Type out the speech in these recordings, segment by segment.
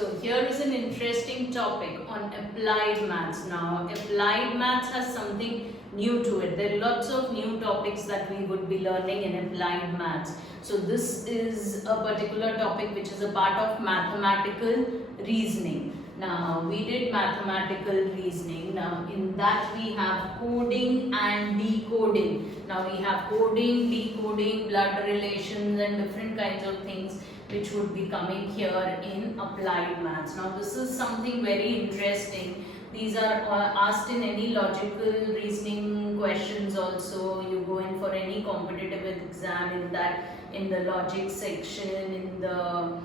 So here is an interesting topic on applied maths. Now applied maths has something new to it. There are lots of new topics that we would be learning in applied maths. So this is a particular topic which is a part of mathematical reasoning. Now we did mathematical reasoning. Now in that we have coding and decoding. Now we have coding, decoding, blood relations and different kinds of things which would be coming here in applied maths. Now this is something very interesting. These are asked in any logical reasoning questions also. You go in for any competitive exam in the logic section, in the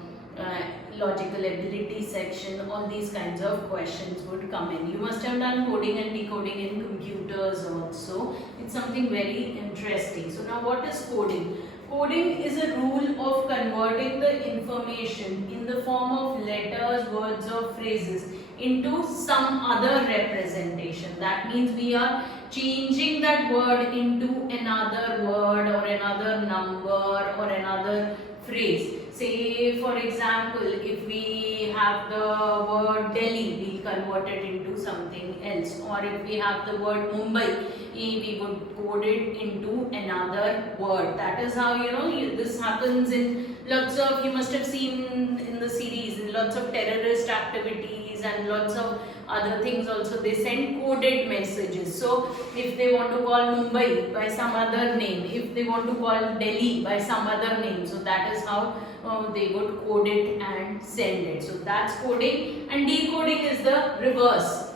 logical ability section, all these kinds of questions would come in. You must have done coding and decoding in computers also. It's something very interesting. So now what is coding? Coding is a rule of converting the information in the form of letters, words or phrases into some other representation. That means we are changing that word into another word or another number or another phrase. Say for example, if we have the word Delhi, we convert it into something else, or if we have the word Mumbai, we would code it into another word. That is how, this happens in lots of, you must have seen in the series, in lots of terrorist activities and lots of other things also. They send coded messages. So if they want to call Mumbai by some other name, if they want to call Delhi by some other name, so that is how they would code it and send it. So that's coding, and decoding is the reverse.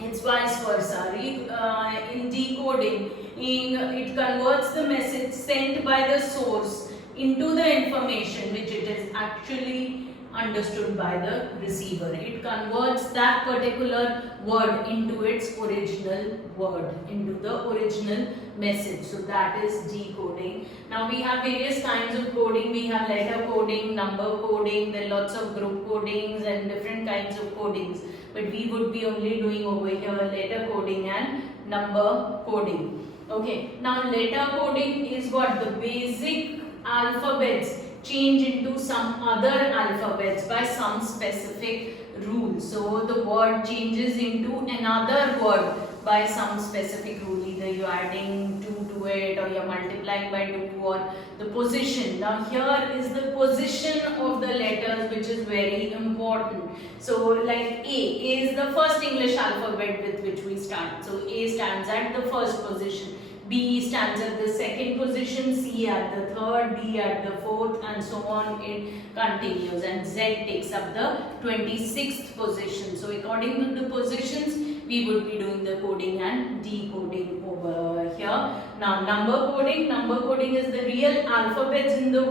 It's vice versa. In decoding, it converts the message sent by the source into the information which it is actually understood by the receiver. It converts that particular word into its original word, into the original message. So that is decoding. Now we have various kinds of coding. We have letter coding, number coding, there are lots of group codings and different kinds of codings. But we would be only doing over here letter coding and number coding. Okay, now letter coding is what? The basic alphabets change into some other alphabets by some specific rule. So the word changes into another word by some specific rule. Either you are adding 2 to it, or you are multiplying by 2, or the position. Now here is the position of the letters which is very important. So like A is the first English alphabet with which we start. So A stands at the first position. B stands at the second position, C at the third, D at the fourth, and so on it continues. And Z takes up the 26th position. So according to the positions, we would be doing the coding and decoding over here. Now number coding is the real alphabets in the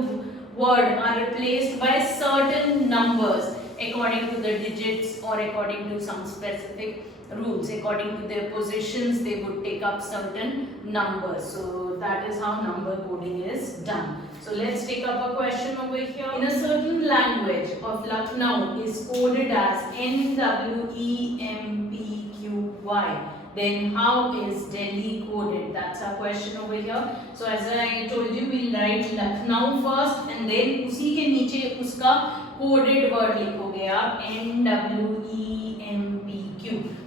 word are replaced by certain numbers according to the digits or according to some specific rules. According to their positions, they would take up certain numbers. So that is how number coding is done. So let's take up a question over here. In a certain language of Lucknow is coded as NWEMPQY. Then how is Delhi coded? That's our question over here. So as I told you, we'll write Lucknow first and then उसी के नीचे उसका coded word लिखोगे आप NWEMPQ,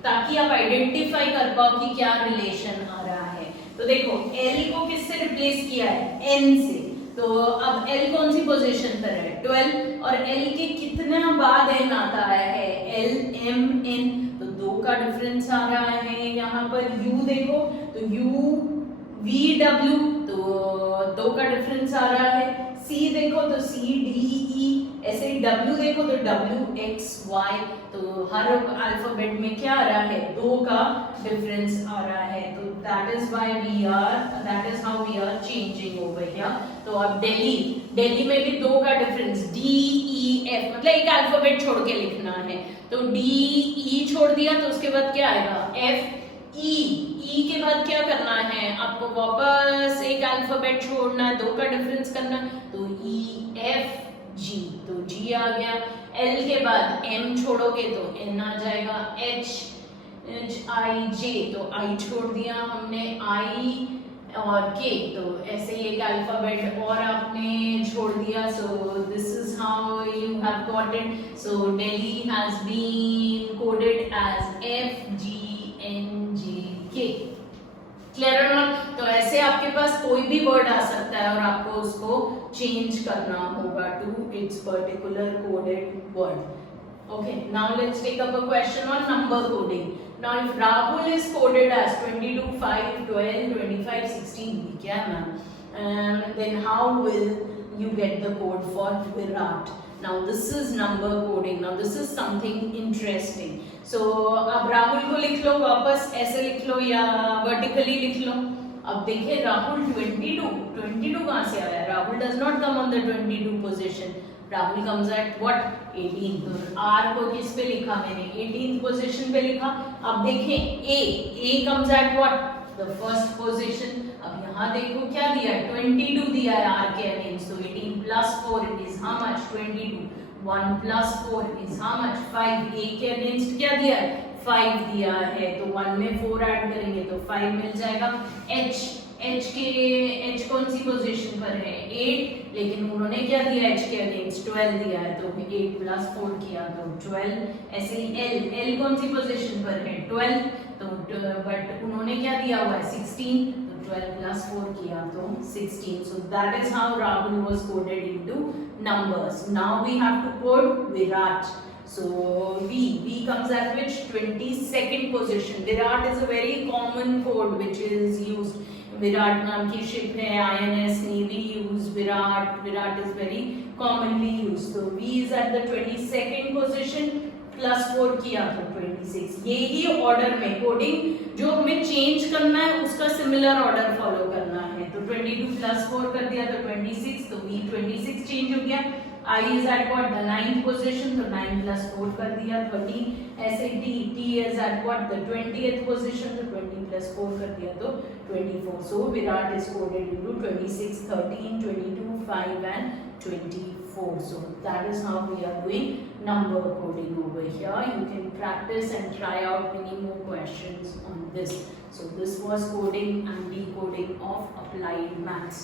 ताकि आप identify कर पाओ कि क्या रिलेशन आ रहा है. तो देखो L को किससे रिप्लेस किया है? N से. तो अब L कौन सी पोजीशन पर है? 12. और L के कितना बाद N आता है? L M N. तो 2 का डिफरेंस आ रहा है. यहाँ पर U देखो तो U V W, तो 2 का डिफरेंस आ रहा है. C देखो तो C D E, ऐसे ही W देखो तो W X Y. तो हर अल्फाबेट में क्या आ रहा है? 2 का डिफरेंस आ रहा है. तो that is how we are changing over here. तो अब दिल्ली में भी 2 का डिफरेंस D E F, मतलब एक अल्फाबेट छोड़ के लिखना है. तो D E छोड़ दिया तो उसके बाद क्या आएगा? F E के बाद क्या करना है? आपको वापस एक अल्फाबेट छोड़ना है, 2 का डिफरेंस करना. तो E F G, तो G आ गया. L के बाद M छोड़ोगे तो N आ जाएगा. H I J, तो I छोड़ दिया हमने. I और K, तो ऐसे एक अल्फाबेट और आपने छोड़ दिया. So this is how you have got it. So Delhi has been coded as FGNJK. Clear और नॉट. तो ऐसे आपके पास कोई भी वर्ड आ सकता है और आपको उसको चेंज करना होगा to its particular coded word. Okay, now let's take up a question on number coding. Now if Rahul is coded as 22, 5, 12, 25, 16, क्या है ma'am? Then how will you get the code for Virat? Now this is number coding. Now this is something interesting. So अब राहुल को लिख लो वापस ऐसे लिख लो या vertically लिख लो. अब देखिए राहुल 22 कहाँ से आया? Rahul does not come on the 22 position. Rahul comes at what? 18. R को किस पे लिखा मैंने? 18th पोजीशन पे लिखा. अब देखें A comes at what? The first position. अब यहाँ देखो क्या दिया है? 22 दिया है R के अगेंस्ट. तो 18 plus 4 it is how much? 22. 1 plus 4 is how much? 5. A के अगेंस्ट क्या दिया है? 5 दिया है. तो 1 में 4 ऐड करेंगे तो 5 मिल जाएगा. H कौन सी पोजीशन पर है? 8. लेकिन उन्होंने क्या दिया? H के अगेंस्ट 12 दिया है. तो 8 plus 4 किया तो 12. ऐसे ही L कौन सी पोजीशन पर है? 12. तो बट उन्होंने क्या दिया हुआ है? 16. तो 12 plus 4 किया तो 16. So that is how Rahul was coded into numbers. Now we have to code Virat. So V comes at which? 22nd position. Virat is a very common code which is used. Virat नाम की ship है, INS Navy use Virat is very commonly used. So V is at the 22nd position. plus 4 किया तो 26. यही order में coding जो हमें change करना है उसका सिमिलर ऑर्डर फॉलो करना है. तो 22 plus 4 कर दिया तो 26. तो V 26 चेंज हो गया. I is at what? The 9th position. तो 9 plus 4 कर दिया 13. ऐसे T is at what? The 20th position. तो 20 plus 4 कर दिया तो 24. So Virat is coded into 26, 13, 22, 5 and 24. So that is how we are doing number coding over here. You can practice and try out many more questions on this. So this was coding and decoding of applied maths.